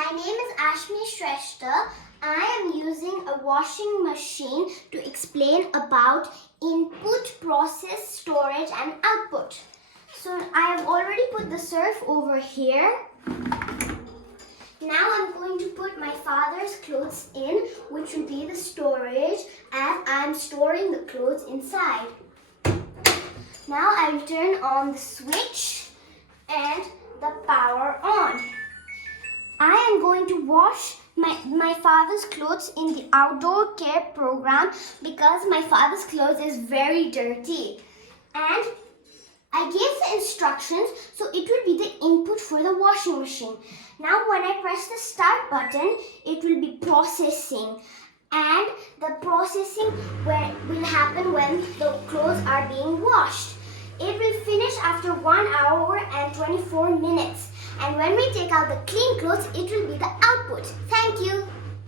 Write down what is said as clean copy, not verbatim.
My name is Ashmi Shrestha. I am using a washing machine to explain about input, process, storage and output. So I have already put the surf over here. Now I'm going to put my father's clothes in, which will be the storage, as I am storing the clothes inside. Now I will turn on the switch and the power on. I am going to wash my father's clothes in the outdoor care program because my father's clothes is very dirty. And I gave the instructions, so it will be the input for the washing machine. Now when I press the start button, it will be processing. And the processing will happen when the clothes are being washed. It will finish after 1 hour and 24 minutes. And when we take out the clean clothes, it will be the output.